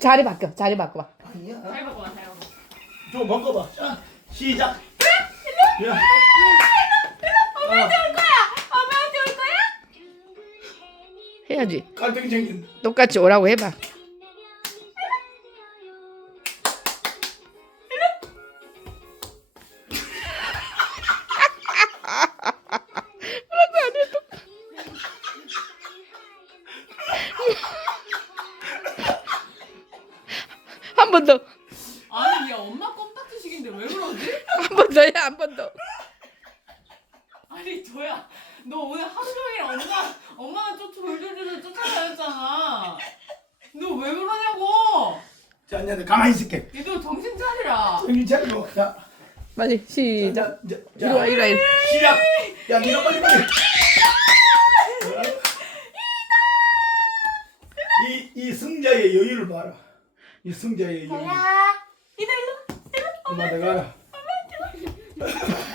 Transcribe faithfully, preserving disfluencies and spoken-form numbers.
자리 바뀌어. 자리 바꿔봐. 아니야. 잘 먹어봐, 잘 먹어. 좀 바꿔봐. 자, 시작. 야. 엄마한테 올 거야. 엄마한테 올 거야? 해야지. 깔때기 생긴. 똑같이 오라고 해봐. 한 번 더. 아니, 얘 엄마 껌딱지식인데 왜 그러지? 한 번 더 해. 한 번 더. 아니, 저야. 너 오늘 하루 종일 엄마, 엄마가 쫓아, 돌돌돌 쫓아다녔잖아. 너 왜 그러냐고. 자, 이제 내가 가만히 있을게. 얘도 정신 차리라. 정신 차리고. 자, 빨리 시작. 자, 자, 자, 이리 와, 이리 와. 이리 와. 시작. 야, 네가 빨리 빨리. 이, 이 승자의 여유를 봐라. 이 승자의 여유. 야, 이리 일로. 엄마 내가 알아.